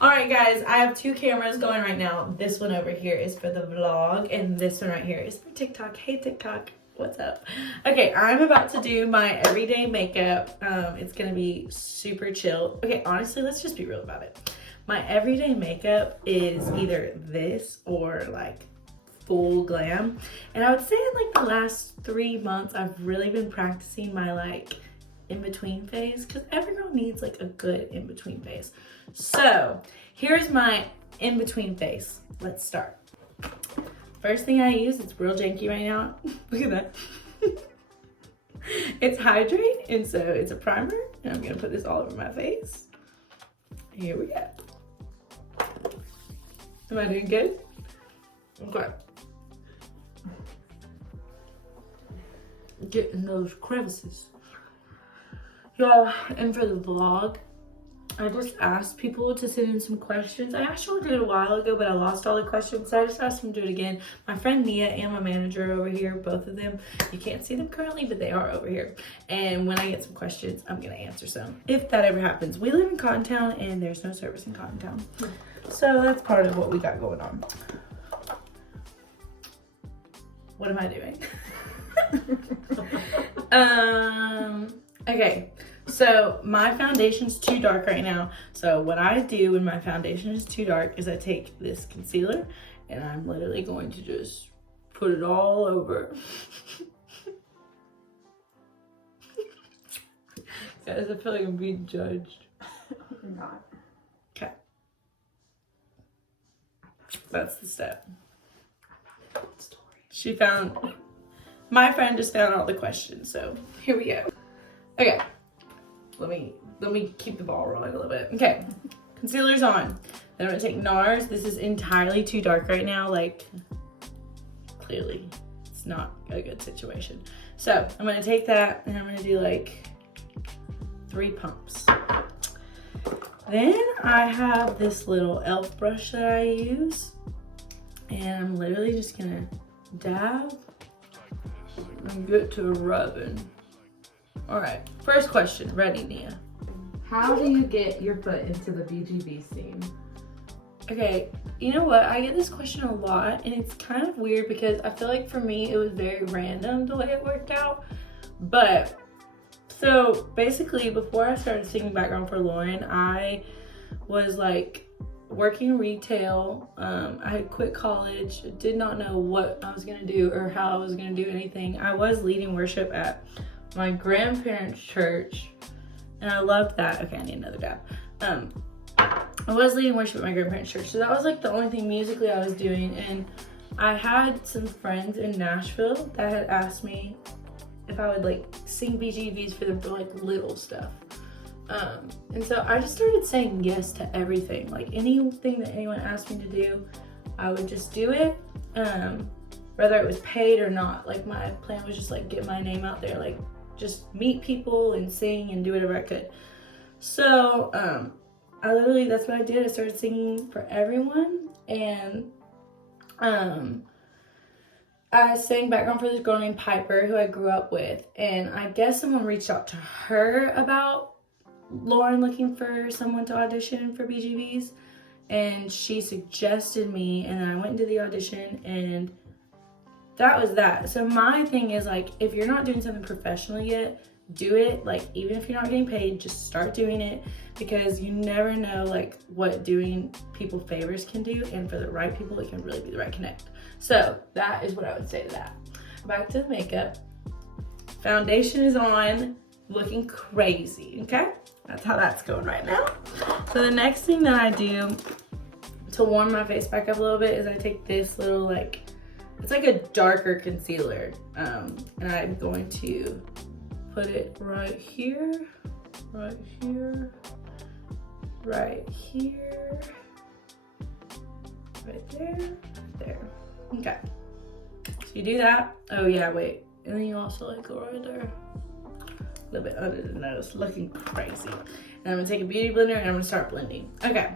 Alright guys, I have two cameras going right now. This one over here is for the vlog, and this one right here is for TikTok. Hey TikTok, what's up? Okay, I'm about to do my everyday makeup. It's gonna be super chill. Okay, honestly, let's just be real about it. My everyday makeup is either this or like full glam. And I would say in like the last 3 months, I've really been practicing my like in-between phase, because every girl needs like a good in-between phase. So here's my in-between phase. Let's start. First thing I use, it's real janky right now. Look at that. It's Hydrate, and so it's a primer, and I'm gonna put this all over my face. Here we go. Am I doing good? Okay. Getting those crevices. Y'all, and for the vlog, I just asked people to send in some questions. I actually did it a while ago, but I lost all the questions, so I just asked them to do it again. My friend Nia and my manager over here, both of them, you can't see them currently, but they are over here. And when I get some questions, I'm gonna answer some, if that ever happens. We live in Cottontown, and there's no service in Cottontown. So that's part of what we got going on. What am I doing? Okay, so my foundation's too dark right now. So what I do when my foundation is too dark is I take this concealer and I'm literally going to just put it all over. Guys, I feel like I'm being judged. You're not. Okay. That's the step. My friend just found all the questions, so here we go. Okay, let me keep the ball rolling a little bit. Okay, concealer's on. Then I'm gonna take NARS. This is entirely too dark right now, like clearly it's not a good situation. So I'm gonna take that and I'm gonna do like 3 pumps. Then I have this little e.l.f. brush that I use, and I'm literally just gonna dab and get to rubbing. All right, first question. Ready, Nia? How do you get your foot into the BGB scene? Okay, you know what? I get this question a lot, and it's kind of weird because I feel like for me it was very random the way it worked out. But so basically, before I started singing background for Lauren, I was like working retail. I had quit college, did not know what I was gonna do or how I was gonna do anything. I was leading worship at my grandparents' church, and I loved that. Okay, I need another dab. I was leading worship at my grandparents' church, so that was like the only thing musically I was doing. And I had some friends in Nashville that had asked me if I would like sing BGVs for them for like little stuff. And so I just started saying yes to everything. Like anything that anyone asked me to do, I would just do it. Whether it was paid or not. Like my plan was just like get my name out there, like just meet people and sing and do whatever I could. So I literally, that's what I did. I started singing for everyone, and I sang background for this girl named Piper who I grew up with, and I guess someone reached out to her about Lauren looking for someone to audition for BGVs, and she suggested me, and then I went into the audition, and that was that. So my thing is like, if you're not doing something professionally yet, do it. Like even if you're not getting paid, just start doing it, because you never know like what doing people favors can do, and for the right people it can really be the right connect. So that is what I would say to that. Back to the makeup. Foundation is on, looking crazy, okay? That's how that's going right now. So the next thing that I do to warm my face back up a little bit is I take this little like, it's like a darker concealer, and I'm going to put it right here, right here, right here, right there, there. Okay. So you do that. Oh yeah, wait. And then you also like go right there. A little bit under the nose, looking crazy. And I'm gonna take a beauty blender and I'm gonna start blending. Okay,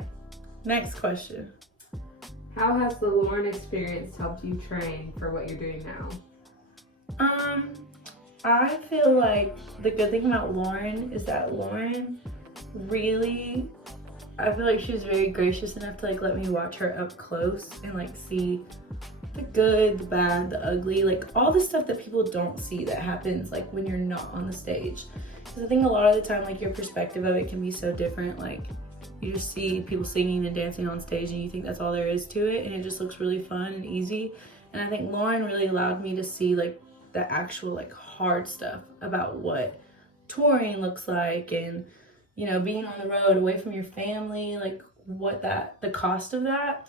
next question. How has the Lauren experience helped you train for what you're doing now? I feel like the good thing about Lauren is that Lauren really I feel like she's very gracious enough to like let me watch her up close and like see the good, the bad, the ugly, like all the stuff that people don't see that happens like when you're not on the stage. Because I think a lot of the time like your perspective of it can be so different. Like you just see people singing and dancing on stage and you think that's all there is to it, and it just looks really fun and easy. And I think Lauren really allowed me to see like the actual like hard stuff about what touring looks like, and you know, being on the road away from your family, like what the cost of that.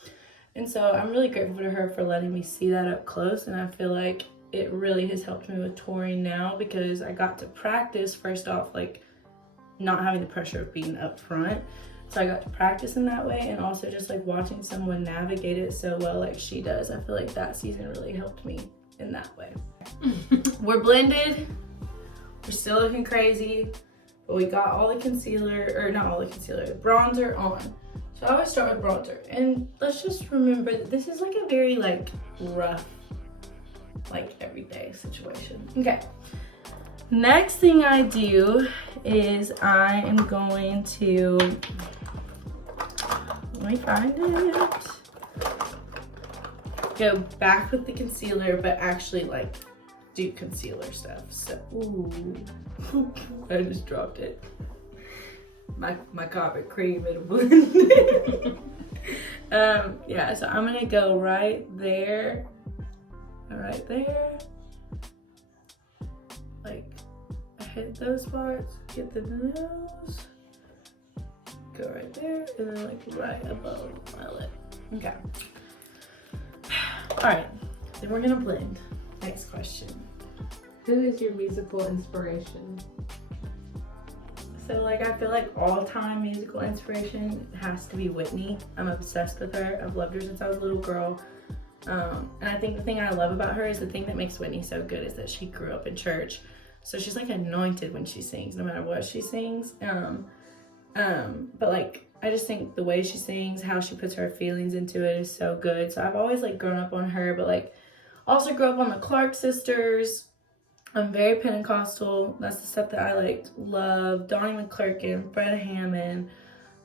And so I'm really grateful to her for letting me see that up close, and I feel like it really has helped me with touring now because I got to practice first off like not having the pressure of being up front. So I got to practice in that way, and also just like watching someone navigate it so well like she does. I feel like that season really helped me in that way. We're blended. We're still looking crazy, but we got all the concealer, or not all the concealer, the bronzer on. So I always start with bronzer. And let's just remember that this is like a very like rough, like everyday situation. Okay. Next thing I do is I am going to, let me find it. Go back with the concealer, but actually like do concealer stuff. So, ooh, I just dropped it. My carpet cream in a blend. Yeah, so I'm gonna go right there, like I hit those spots, get the nose, go right there, and then like right above my lip. Okay. All right, then we're gonna blend. Next question. Who is your musical inspiration? So like I feel like all-time musical inspiration has to be Whitney. I'm obsessed with her. I've loved her since I was a little girl. And I think the thing I love about her is the thing that makes Whitney so good is that she grew up in church. So she's like anointed when she sings, no matter what she sings. But like I just think the way she sings, how she puts her feelings into it is so good. So I've always like grown up on her, but like also grew up on the Clark sisters. I'm very Pentecostal. That's the stuff that I like love. Donnie McClurkin, Fred Hammond,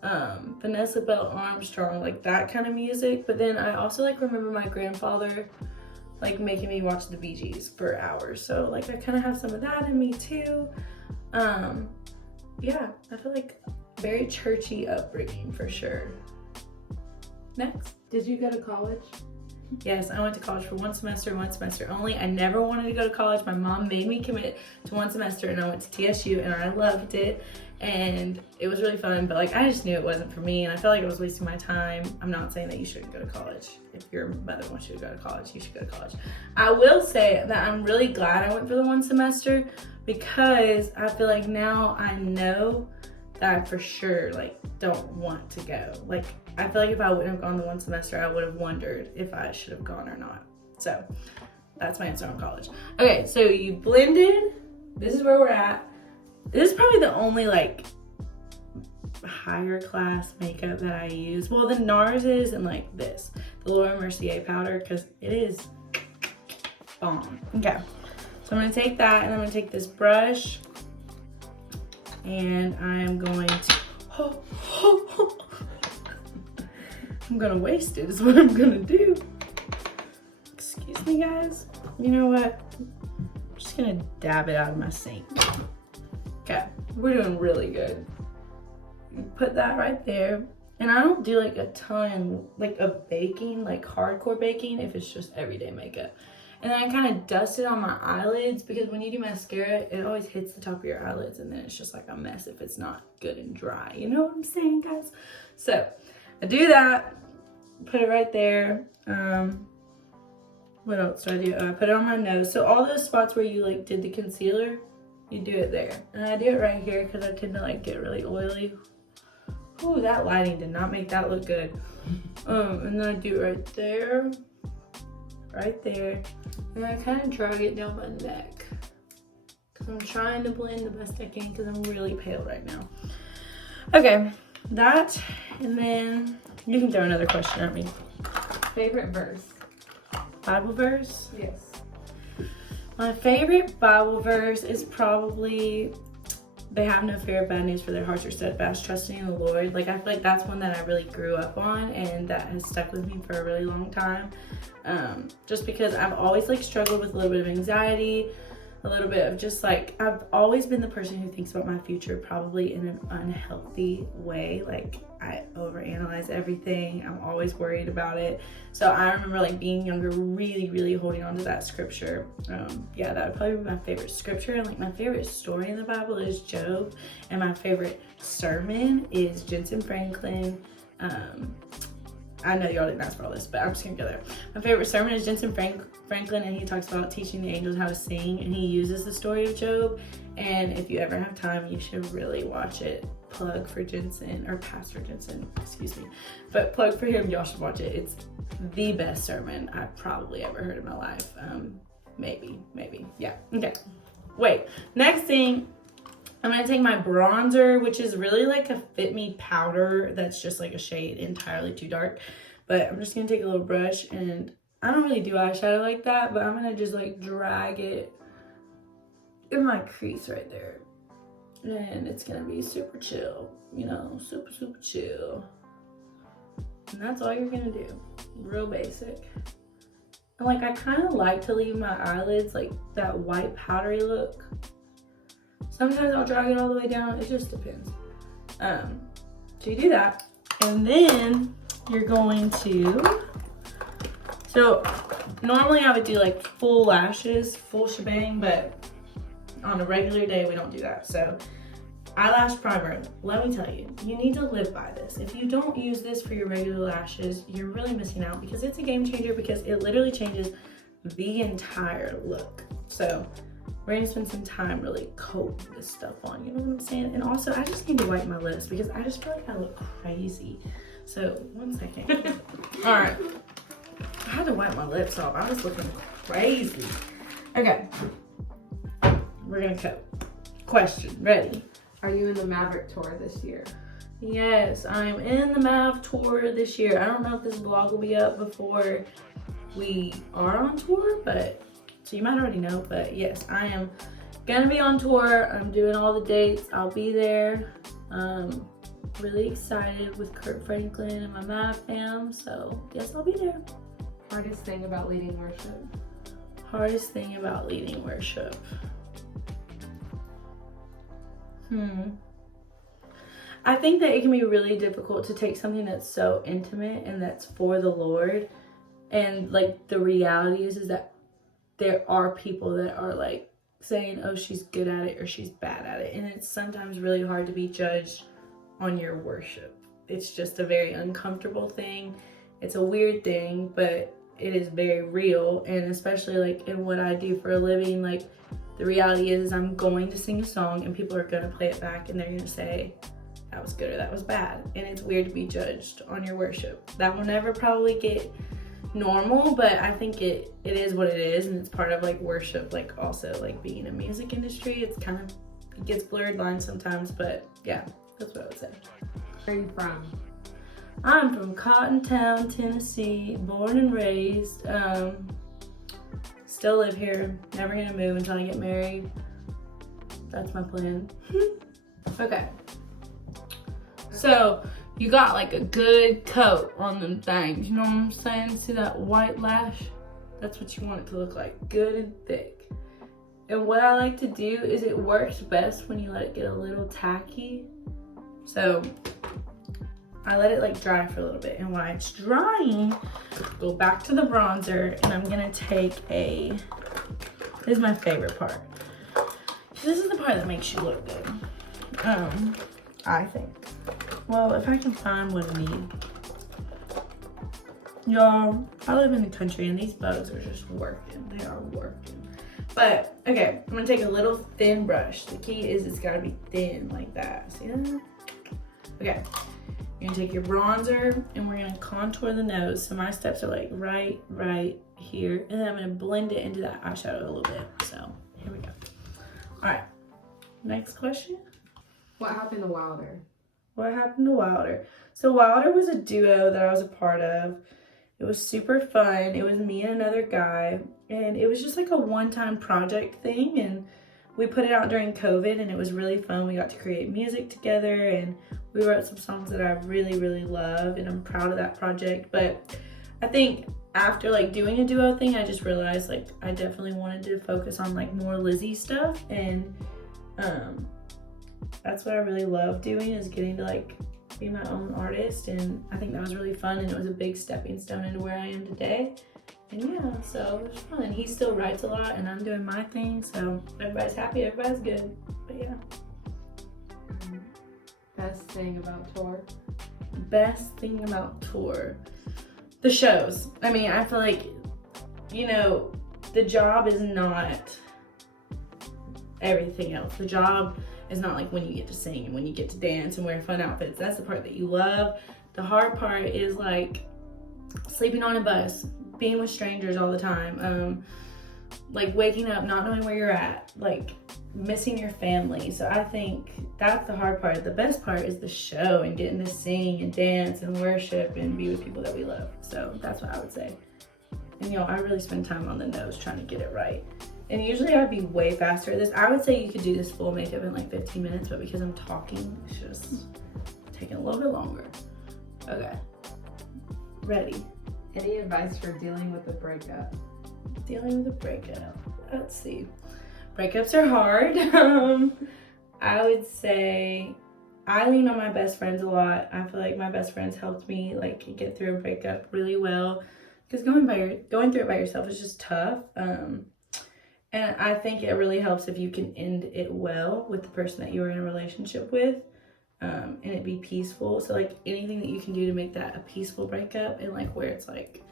Vanessa Bell Armstrong, like that kind of music. But then I also like remember my grandfather like making me watch the Bee Gees for hours. So like I kind of have some of that in me too. Yeah, I feel like very churchy upbringing for sure. Next. Did you go to college? Yes, I went to college for one semester only. I never wanted to go to college. My mom made me commit to one semester, and I went to TSU, and I loved it, and it was really fun, but like I just knew it wasn't for me, and I felt like I was wasting my time. I'm not saying that you shouldn't go to college. If your mother wants you to go to college, you should go to college. I will say that I'm really glad I went for the one semester because I feel like now I know that I for sure like don't want to go. Like I feel like if I wouldn't have gone the one semester, I would have wondered if I should have gone or not. So that's my answer on college. Okay, so you blended. This is where we're at. This is probably the only like higher class makeup that I use. Well, the NARS is, and like this, the Laura Mercier powder, because it is bomb. Okay, so I'm gonna take that, and I'm gonna take this brush, and I'm going to, I'm gonna waste it is what I'm gonna do. Excuse me guys. You know what? I'm just gonna dab it out of my sink. Okay, we're doing really good. Put that right there. And I don't do like a ton like of baking, like hardcore baking, if it's just everyday makeup. And then I kind of dust it on my eyelids because when you do mascara, it always hits the top of your eyelids and then it's just like a mess if it's not good and dry. You know what I'm saying, guys? So I do that, put it right there. What else do I do? Oh, I put it on my nose. So all those spots where you like did the concealer, you do it there. And I do it right here because I tend to like get really oily. Ooh, that lighting did not make that look good. And then I do it right there. Right there. And I kind of drag it down my neck. Because I'm trying to blend the best I can because I'm really pale right now. Okay, that. And then you can throw another question at me. Favorite verse? Bible verse? Yes. My favorite Bible verse is probably they have no fear of bad news, for their hearts are steadfast, trusting in the Lord. Like, I feel like that's one that I really grew up on, and that has stuck with me for a really long time. Just because I've always like struggled with a little bit of anxiety, a little bit of just like, I've always been the person who thinks about my future probably in an unhealthy way. Like, I overanalyze everything. I'm always worried about it. So I remember like being younger, really, really holding on to that scripture. Yeah, that would probably be my favorite scripture. And like my favorite story in the Bible is Job. And my favorite sermon is Jensen Franklin. I know y'all didn't ask for all this, but I'm just gonna go there. My favorite sermon is Jensen Franklin, and he talks about teaching the angels how to sing, and he uses the story of Job. And if you ever have time, you should really watch it. Plug for Jensen, or Pastor Jensen, excuse me. But plug for him, y'all should watch it. It's the best sermon I've probably ever heard in my life. Maybe, yeah, okay. Wait, next thing, I'm gonna take my bronzer, which is really like a Fit Me powder that's just like a shade entirely too dark. But I'm just gonna take a little brush, and I don't really do eyeshadow like that, but I'm gonna just like drag it in my crease right there. And it's gonna be super chill, you know, super chill. And that's all you're gonna do, real basic. And like, I kind of like to leave my eyelids like that white powdery look. Sometimes I'll drag it all the way down. It just depends. So you do that. And then you're going to, so normally I would do like full lashes, full shebang, but on a regular day, we don't do that. So eyelash primer, let me tell you, you need to live by this. If you don't use this for your regular lashes, you're really missing out, because it's a game changer, because it literally changes the entire look. So we're gonna spend some time really coating this stuff on, you know what I'm saying? And also, I just need to wipe my lips because I just feel like I look crazy. So, 1 second. All right, I had to wipe my lips off. I was looking crazy. Okay, we're gonna coat. Question, ready? Are you in the Maverick tour this year? Yes, I'm in the Mav tour this year. I don't know if this vlog will be up before we are on tour, but so you might already know, but yes, I am gonna be on tour. I'm doing all the dates. I'll be there. Really excited with Kurt Franklin and my Mav fam. So yes, I'll be there. Hardest thing about leading worship? Hardest thing about leading worship. I think that it can be really difficult to take something that's so intimate and that's for the Lord, and like the reality is that there are people that are like saying, oh, she's good at it or she's bad at it. And it's sometimes really hard to be judged on your worship. It's just a very uncomfortable thing. It's a weird thing, but it is very real. And especially like in what I do for a living, like the reality is I'm going to sing a song and people are going to play it back and they're going to say, that was good or that was bad. And it's weird to be judged on your worship. That will never probably get normal, but I think it is what it is, and it's part of like worship, like also like being in a music industry. It's kind of, it gets blurred lines sometimes, but yeah, that's what I would say. Where are you from? I'm from Cottontown, Tennessee, born and raised. Still live here, never gonna move until I get married. That's my plan. Okay. So you got like a good coat on them things, you know what I'm saying? See that white lash? That's what you want it to look like, good and thick. And what I like to do is it works best when you let it get a little tacky. So I let it like dry for a little bit, and while it's drying, go back to the bronzer, and I'm gonna take this is my favorite part. This is the part that makes you look good, I think. Well, if I can find what I need. Y'all, I live in the country and these bugs are just working. They are working. But, okay, I'm gonna take a little thin brush. The key is it's gotta be thin like that. See that? Okay, you're gonna take your bronzer and we're gonna contour the nose. So my steps are like right here. And then I'm gonna blend it into that eyeshadow a little bit. So, here we go. All right, next question. What happened to Wilder? What happened to Wilder? So Wilder was a duo that I was a part of. It was super fun. It was me and another guy. And it was just like a one-time project thing. And we put it out during COVID and it was really fun. We got to create music together and we wrote some songs that I really, really love, and I'm proud of that project. But I think after like doing a duo thing, I just realized like I definitely wanted to focus on like more Lizzie stuff, and that's what I really love doing, is getting to like be my own artist. And I think that was really fun, and it was a big stepping stone into where I am today. And yeah, so it was fun. He still writes a lot and I'm doing my thing, so everybody's happy, everybody's good. But yeah. Best thing about tour? Best thing about tour, the shows. I mean, I feel like, you know, the job is not everything else. The job is not like when you get to sing and when you get to dance and wear fun outfits. That's the part that you love. The hard part is like sleeping on a bus, being with strangers all the time, like waking up not knowing where you're at, like missing your family. So I think that's the hard part. The best part is the show and getting to sing and dance and worship and be with people that we love. So that's what I would say. And you know, I really spend time on the nose trying to get it right. And usually I'd be way faster at this. I would say you could do this full makeup in like 15 minutes, but because I'm talking, it's just taking a little bit longer. Okay, ready. Any advice for dealing with a breakup? Dealing with a breakup. Let's see. Breakups are hard. I would say I lean on my best friends a lot. I feel like my best friends helped me like get through a breakup really well, because going through it by yourself is just tough. And I think it really helps if you can end it well with the person that you're in a relationship with, and it be peaceful. So like anything that you can do to make that a peaceful breakup, and like where it's like,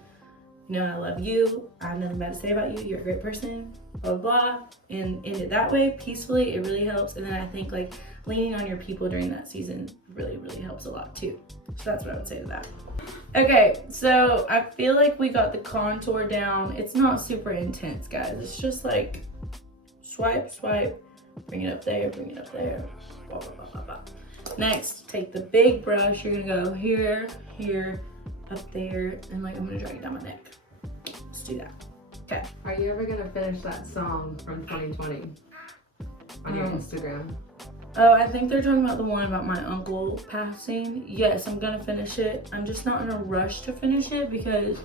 you know, I love you, I have nothing bad to say about you, you're a great person, blah, blah, blah, and end it that way, peacefully, it really helps. And then I think like leaning on your people during that season really, really helps a lot too. So that's what I would say to that. Okay, so I feel like we got the contour down. It's not super intense, guys. It's just like swipe, swipe, bring it up there, bring it up there, blah, blah, blah, blah, blah. Next, take the big brush. You're gonna go here, here, up there, and like I'm gonna drag it down my neck. Let's do that. Okay. Are you ever gonna finish that song from 2020 on your Instagram? Oh, I think they're talking about the one about my uncle passing. Yes, I'm gonna finish it. I'm just not in a rush to finish it because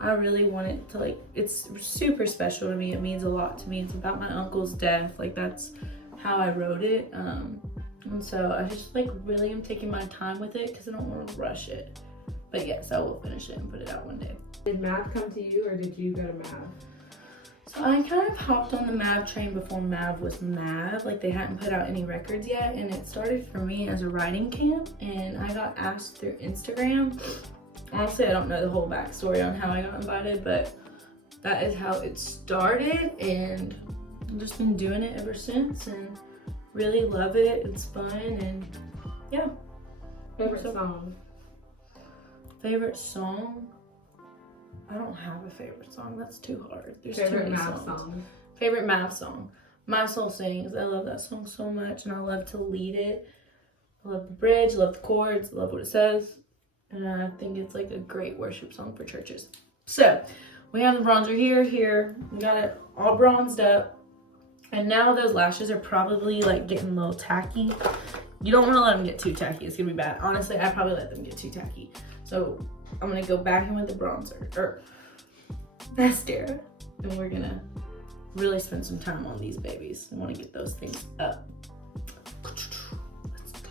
I really want it to like, it's super special to me. It means a lot to me. It's about my uncle's death. Like that's how I wrote it. And so I just like really am taking my time with it because I don't want to rush it. But yes, I will finish it and put it out one day. Did Mav come to you or did you go to Mav? So I kind of hopped on the Mav train before Mav was Mav. Like they hadn't put out any records yet, and it started for me as a writing camp, and I got asked through Instagram. Honestly, I don't know the whole backstory on how I got invited, but that is how it started, and I've just been doing it ever since and really love it. It's fun, and yeah. Favorite song? Favorite song? I don't have a favorite song. That's too hard. There's favorite too many Mav songs. song? Favorite Mav song? My Soul Sings. I love that song so much, and I love to lead it. I love the bridge, love the chords, love what it says, and I think it's like a great worship song for churches. So we have the bronzer here. We got it all bronzed up, and now those lashes are probably like getting a little tacky. You don't want to let them get too tacky. It's gonna be bad. Honestly, I probably let them get too tacky. So I'm gonna go back in with the bronzer or mascara, and we're gonna really spend some time on these babies. I want to get those things up. Let's go.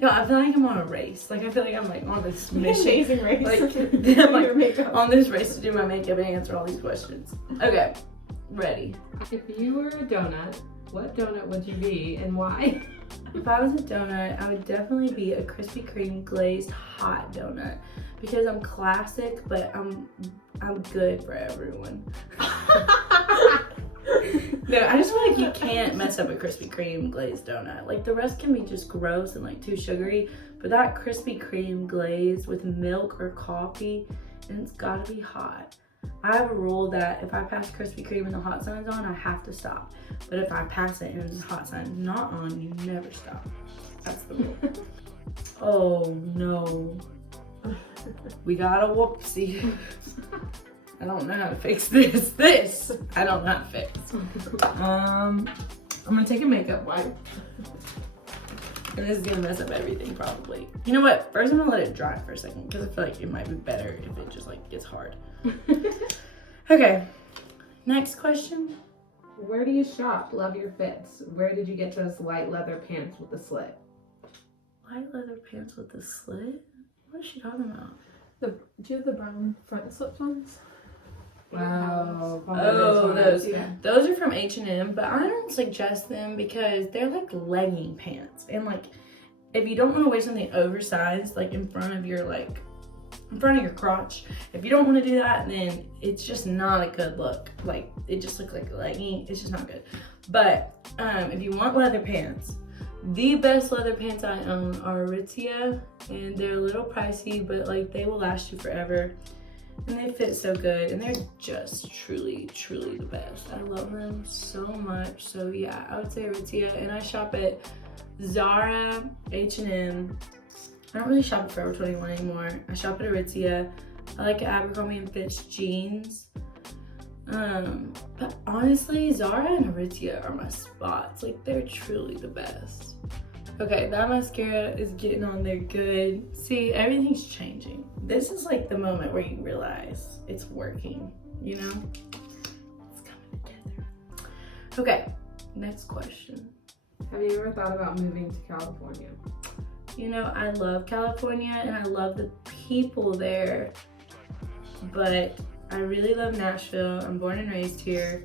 Yo, I feel like I'm on a race. Like I feel like I'm like on this mission. Amazing race. Like I'm like on this race to do my makeup and answer all these questions. Okay, ready. If you were a donut, what donut would you be and why? If I was a donut, I would definitely be a Krispy Kreme glazed hot donut because I'm classic, but I'm good for everyone. No, I just feel like you can't mess up a Krispy Kreme glazed donut. Like the rest can be just gross and like too sugary, but that Krispy Kreme glaze with milk or coffee, and it's gotta be hot. I have a rule that if I pass Krispy Kreme and the hot sign's on, I have to stop. But if I pass it and the hot sign's not on, you never stop. That's the rule. Oh no. We got a whoopsie. I don't know how to fix this. This, I don't know how to fix. I'm gonna take a makeup wipe. And this is gonna mess up everything probably. You know what? First I'm gonna let it dry for a second because I feel like it might be better if it just like gets hard. Okay, next question. Where do you shop? Love your fits. Where did you get those light leather pants with the slit? Light leather pants with the slit? What is she talking about? Do you have the brown front slip ones? Wow. Oh, those. Yeah. Those are from H&M, but I don't suggest them because they're like legging pants. And like, if you don't want to wear something oversized, like in front of your crotch, if you don't want to do that, then it's just not a good look. Like, it just looks like a legging. It's just not good. But if you want leather pants, the best leather pants I own are Aritzia, and they're a little pricey, but like they will last you forever. And they fit so good, and they're just truly, truly the best. I love them so much. So yeah, I would say Aritzia, and I shop at Zara, H&M. I don't really shop at Forever 21 anymore. I shop at Aritzia. I like Abercrombie & Fitch jeans. But honestly, Zara and Aritzia are my spots. Like, they're truly the best. Okay, that mascara is getting on there good. See, everything's changing. This is like the moment where you realize it's working, you know? It's coming together. Okay, next question. Have you ever thought about moving to California? You know, I love California and I love the people there, but I really love Nashville. I'm born and raised here.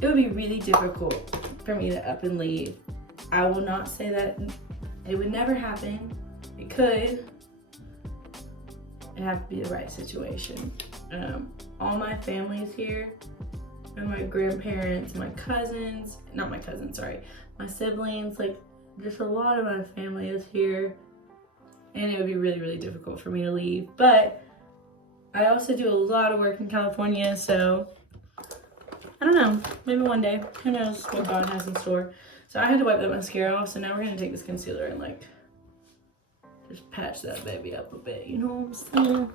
It would be really difficult for me to up and leave. I will not say that it would never happen. It could. It have to be the right situation. All my family is here, and my grandparents, my cousins, not my cousins, sorry, my siblings, like just a lot of my family is here, and it would be really, really difficult for me to leave. But I also do a lot of work in California, so I don't know, maybe one day, who knows what God has in store. So I had to wipe that mascara off, so now we're gonna take this concealer and like just patch that baby up a bit, you know what I'm saying?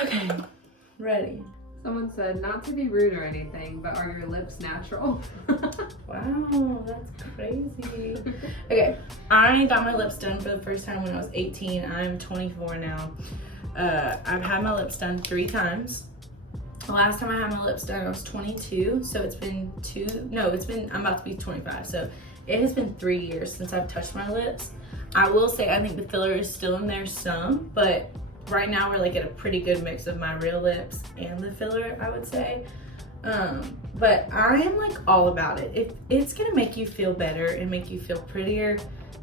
Okay, ready. Someone said, not to be rude or anything, but are your lips natural? Wow, that's crazy. Okay, I got my lips done for the first time when I was 18. I'm 24 now. I've had my lips done 3 times. The last time I had my lips done, I was 22, so I'm about to be 25, so it has been 3 years since I've touched my lips. I will say I think the filler is still in there some, but right now we're like at a pretty good mix of my real lips and the filler, I would say. But I am like all about it. If it's gonna make you feel better and make you feel prettier,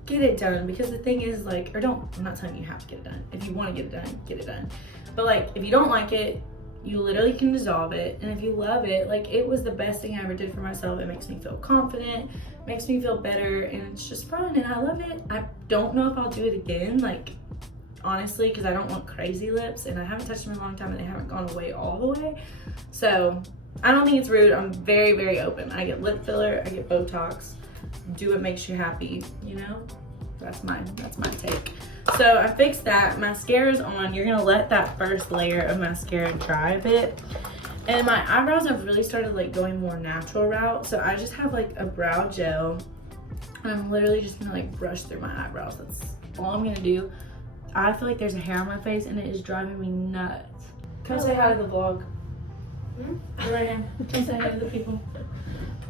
get it done. Because the thing is like, I'm not telling you have to get it done. If you wanna get it done, get it done. But like, if you don't like it, you literally can dissolve it. And if you love it, like it was the best thing I ever did for myself. It makes me feel confident, makes me feel better, and it's just fun and I love it. I don't know if I'll do it again, like honestly, because I don't want crazy lips and I haven't touched them in a long time and they haven't gone away all the way. So I don't think it's rude. I'm very, very open. I get lip filler, I get Botox. Do what makes you happy, you know? That's my take. So I fixed that. Mascara's on. You're gonna let that first layer of mascara dry a bit. And my eyebrows have really started like going more natural route. So I just have like a brow gel and I'm literally just gonna like brush through my eyebrows. That's all I'm gonna do. I feel like there's a hair on my face and it is driving me nuts. Come say hi to the vlog. Right here. Come say hi to the people.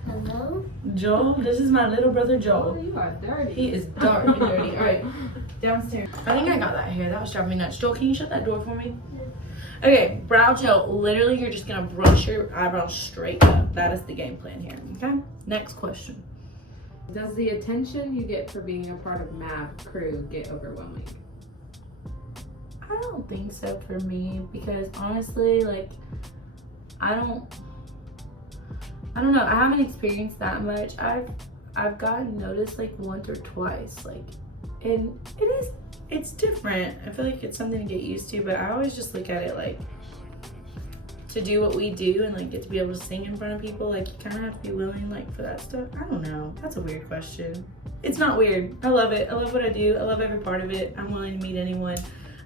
Hello? Joel, this is my little brother Joel. Oh, you are dirty. He is dark and dirty. All right, downstairs. I think I got that hair. That was driving me nuts. Joel, can you shut that door for me? Okay, brow gel. Literally, you're just gonna brush your eyebrows straight up. That is the game plan here. Okay. Next question. Does the attention you get for being a part of Mav crew get overwhelming? I don't think so for me because honestly, like, I don't know. I haven't experienced that much. I've gotten noticed like once or twice, like, and it's different. I feel like it's something to get used to, but I always just look at it like to do what we do and like get to be able to sing in front of people. Like, you kind of have to be willing like for that stuff. I don't know. That's a weird question. It's not weird. I love it. I love what I do. I love every part of it. I'm willing to meet anyone.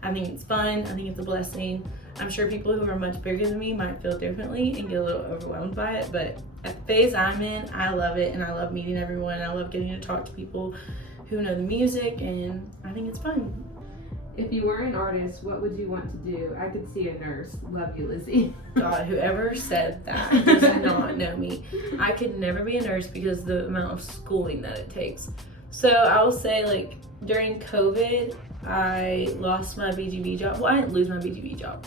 I think it's fun. I think it's a blessing. I'm sure people who are much bigger than me might feel differently and get a little overwhelmed by it, but at the phase I'm in, I love it, and I love meeting everyone. I love getting to talk to people who know the music, and I think it's fun. If you were an artist, what would you want to do? I could see a nurse. Love you, Lizzie. God, whoever said that does not know me. I could never be a nurse because the amount of schooling that it takes. So I will say, like, during COVID, I lost my BGB job. Well, I didn't lose my BGB job.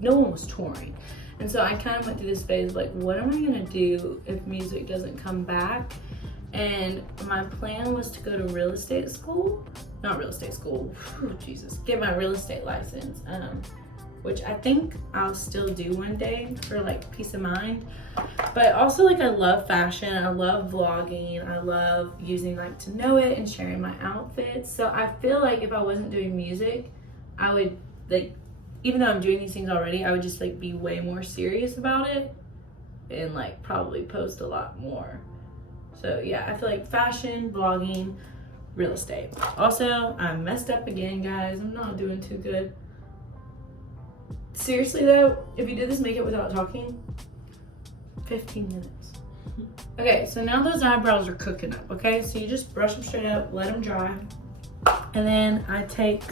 No one was touring. And so I kind of went through this phase of, like, what am I gonna do if music doesn't come back? And my plan was to go to real estate school. Not real estate school, whew, Jesus. Get my real estate license, which I think I'll still do one day for, like, peace of mind. But also, like, I love fashion, I love vlogging, I love using Like to Know It and sharing my outfits. So I feel like if I wasn't doing music, I would, like, even though I'm doing these things already, I would just, like, be way more serious about it and, like, probably post a lot more. So yeah, I feel like fashion, vlogging, real estate. Also, I messed up again, guys. I'm not doing too good. Seriously though, if you did this makeup without talking, 15 minutes. Okay, so now those eyebrows are cooking up, okay? So you just brush them straight up, let them dry. And then I take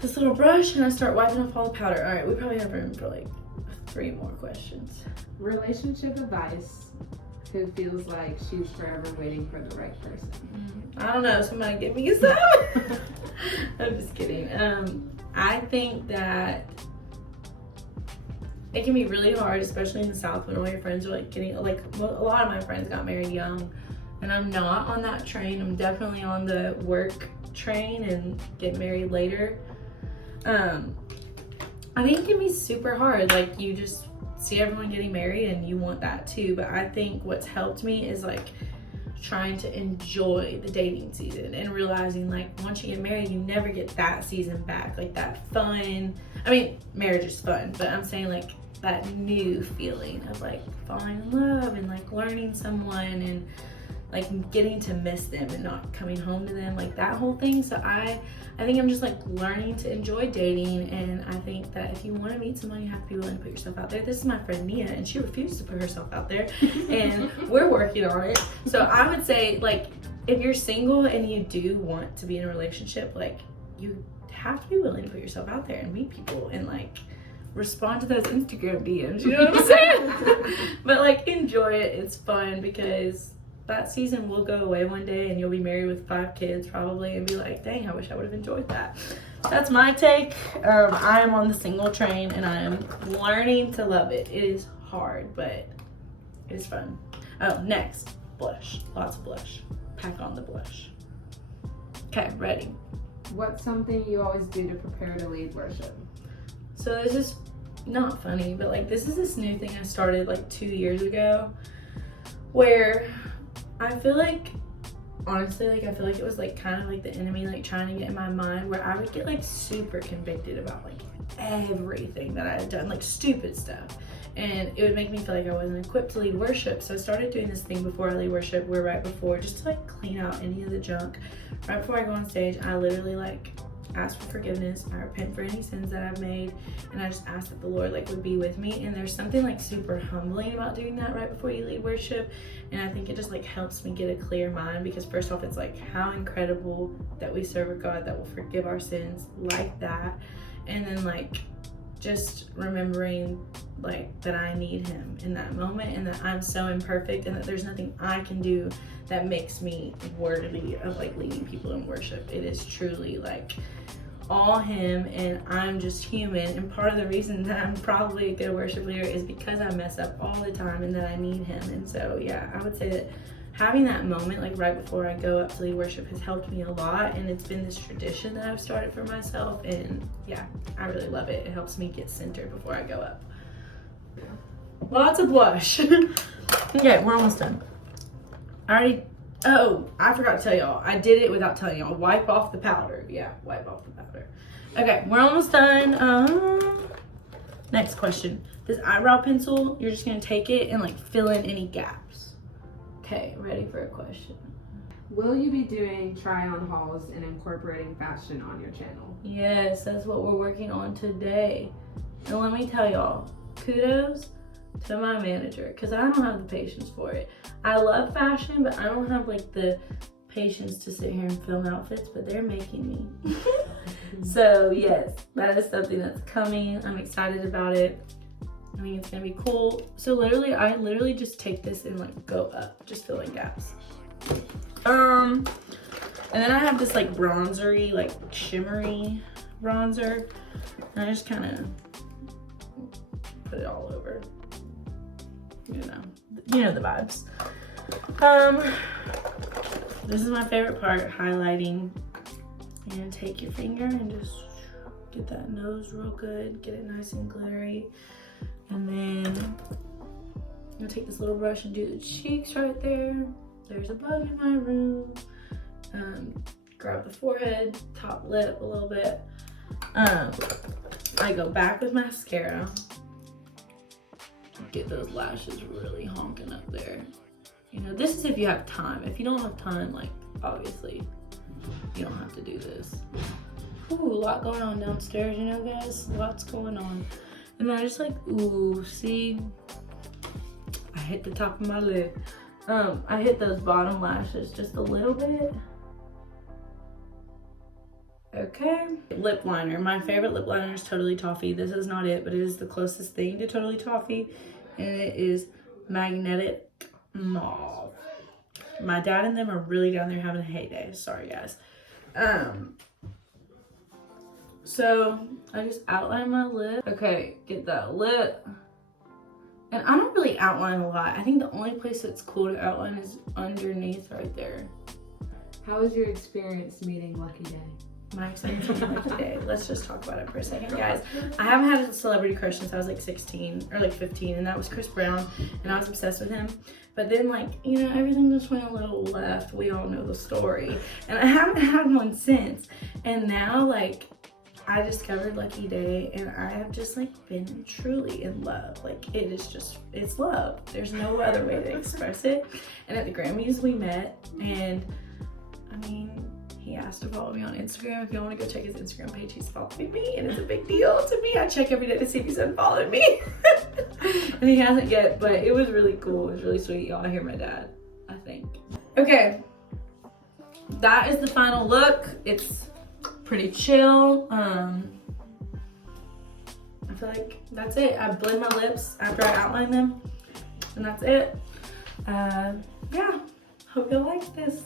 this little brush and I start wiping off all the powder. All right, we probably have room for like 3 more questions. Relationship advice. Who feels like she's forever waiting for the right person? I don't know, somebody give me some. I'm just kidding. I think that it can be really hard, especially in the South, when all your friends are like getting, like, a lot of my friends got married young, and I'm not on that train. I'm definitely on the work train and get married later. I think it can be super hard. Like, you just see everyone getting married and you want that too. But I think what's helped me is, like, trying to enjoy the dating season and realizing, like, once you get married, you never get that season back. Like, that fun, I mean, marriage is fun, but I'm saying, like, that new feeling of, like, falling in love and, like, learning someone and, like, getting to miss them and not coming home to them, like, that whole thing. So I think I'm just, like, learning to enjoy dating, and I think that if you want to meet someone, you have to be willing to put yourself out there. This is my friend Nia, and she refused to put herself out there, and we're working on it. So I would say, like, if you're single and you do want to be in a relationship, like, you have to be willing to put yourself out there and meet people and, like, respond to those Instagram DMs, you know what I'm saying? But, like, enjoy it. It's fun, because that season will go away one day and you'll be married with 5 kids probably and be like, dang, I wish I would have enjoyed that. That's my take. I am on the single train and I am learning to love it. It is hard, but it is fun. Oh, next, blush. Lots of blush. Pack on the blush. Okay, ready. What's something you always do to prepare to lead worship? So this is not funny, but, like, this is this new thing I started like 2 years ago, where I feel like, honestly, like, I feel like it was, like, kind of like the enemy, like, trying to get in my mind, where I would get, like, super convicted about, like, everything that I had done, like, stupid stuff. And it would make me feel like I wasn't equipped to lead worship. So I started doing this thing before I lead worship, where right before, just to, like, clean out any of the junk, right before I go on stage, I literally, like, ask for forgiveness. I repent for any sins that I've made, and I just ask that the Lord, like, would be with me. And there's something, like, super humbling about doing that right before you lead worship, and I think it just, like, helps me get a clear mind, because first off, it's like, how incredible that we serve a God that will forgive our sins like that. And then, like, just remembering, like, that I need him in that moment, and that I'm so imperfect, and that there's nothing I can do that makes me worthy of, like, leading people in worship. It is truly, like, all him, and I'm just human. And part of the reason that I'm probably a good worship leader is because I mess up all the time and that I need him. And so yeah, I would say that having that moment, like, right before I go up to lead worship, has helped me a lot, and it's been this tradition that I've started for myself, and yeah, I really love it. It helps me get centered before I go up. Lots of blush. Okay, we're almost done. Oh, I forgot to tell y'all. I did it without telling y'all. Wipe off the powder. Yeah, wipe off the powder. Okay, we're almost done. Next question. This eyebrow pencil, you're just gonna take it and, like, fill in any gaps. Okay, ready for a question. Will you be doing try-on hauls and incorporating fashion on your channel? Yes, that's what we're working on today. And let me tell y'all, kudos to my manager, because I don't have the patience for it. I love fashion, but I don't have like the patience to sit here and film outfits, but they're making me. So yes, that is something that's coming. I'm excited about it. I think it's gonna be cool. So I literally just take this and like go up, just filling gaps. And then I have this like bronzery, like shimmery bronzer, and I just kind of put it all over. You know the vibes. This is my favorite part, highlighting. And take your finger and just get that nose real good, get it nice and glittery. And then I'm gonna take this little brush and do the cheeks right there. There's a bug in my room. Grab the forehead, top lip a little bit. I go back with mascara. Get those lashes really honking up there. You know, this is if you have time. If you don't have time, like, obviously, you don't have to do this. Ooh, a lot going on downstairs, you know, guys? Lots going on. And then I just like, ooh, see? I hit the top of my lid. I hit those bottom lashes just a little bit. Okay. Lip liner. My favorite lip liner is Totally Toffee. This is not it, but it is the closest thing to Totally Toffee. And it is Magnetic Mauve. My dad and them are really down there having a heyday. Sorry, guys. So I just outline my lip. Okay, get that lip. And I don't really outline a lot. I think the only place that's cool to outline is underneath right there. How was your experience meeting Lucky Daye? My experience with Lucky Daye. Let's just talk about it for a second, guys. I haven't had a celebrity crush since I was like 16 or like 15, and that was Chris Brown, and I was obsessed with him. But then, like, you know, everything just went a little left. We all know the story. And I haven't had one since. And now, like, I discovered Lucky Daye, and I have just like been truly in love. Like, it is just, it's love. There's no other way to express it. And at the Grammys we met, and I mean, he asked to follow me on Instagram. If y'all want to go check his Instagram page, he's following me, and it's a big deal to me. I check every day to see if he's unfollowed me. And he hasn't yet, but it was really cool. It was really sweet. Y'all hear my dad, I think. Okay, that is the final look. It's pretty chill. I feel like that's it. I blend my lips after I outline them, and that's it. Yeah, hope you like this.